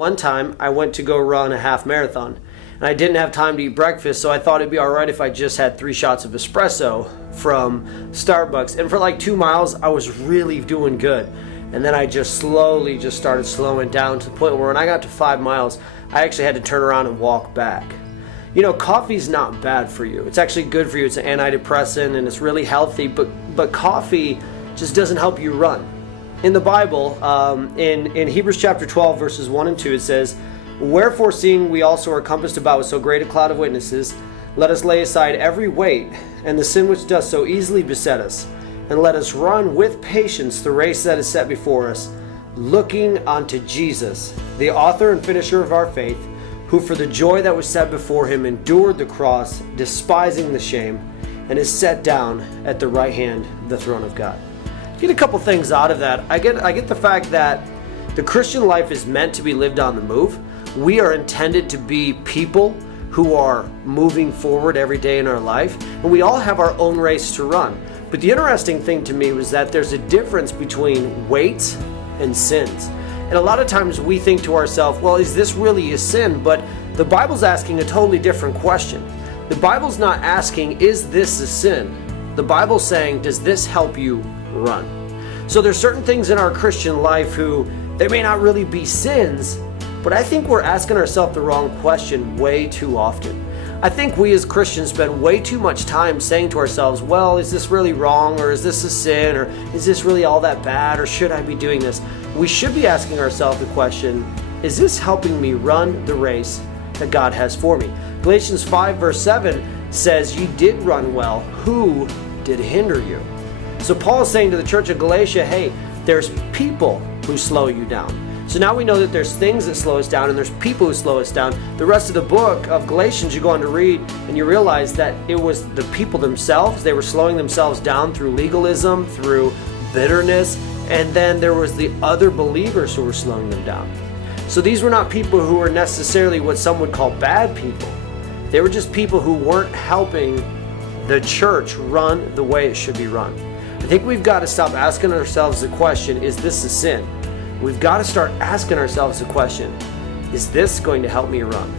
One time I went to go run a half marathon and I didn't have time to eat breakfast, so I thought it'd be alright if I just had 3 shots of espresso from Starbucks. And for like 2 miles, I was really doing good. And then I just slowly started slowing down to the point where when I got to 5 miles, I actually had to turn around and walk back. You know, coffee's not bad for you. It's actually good for you. It's an antidepressant and it's really healthy, but coffee just doesn't help you run. In the Bible, in Hebrews chapter 12, verses 1 and 2, it says, "Wherefore, seeing we also are compassed about with so great a cloud of witnesses, let us lay aside every weight and the sin which doth so easily beset us, and let us run with patience the race that is set before us, looking unto Jesus, the author and finisher of our faith, who for the joy that was set before him endured the cross, despising the shame, and is set down at the right hand of the throne of God." Get a couple things out of that. I get the fact that the Christian life is meant to be lived on the move. We are intended to be people who are moving forward every day in our life, and we all have our own race to run. But the interesting thing to me was that there's a difference between weights and sins. And a lot of times we think to ourselves, well, is this really a sin? But the Bible's asking a totally different question. The Bible's not asking, is this a sin? The Bible's saying, does this help you run? So there's certain things in our Christian life who they may not really be sins, but I think we're asking ourselves the wrong question way too often. I think we as Christians spend way too much time saying to ourselves, well, is this really wrong, or is this a sin, or is this really all that bad, or should I be doing this? We should be asking ourselves the question, is this helping me run the race that God has for me? Galatians 5 verse 7 says, "You did run well. Who did hinder you?" So Paul is saying to the church of Galatia, hey, there's people who slow you down. So now we know that there's things that slow us down and there's people who slow us down. The rest of the book of Galatians you go on to read and you realize that it was the people themselves. They were slowing themselves down through legalism, through bitterness, and then there was the other believers who were slowing them down. So these were not people who were necessarily what some would call bad people. They were just people who weren't helping the church run the way it should be run. I think we've got to stop asking ourselves the question, is this a sin? We've got to start asking ourselves the question, is this going to help me run?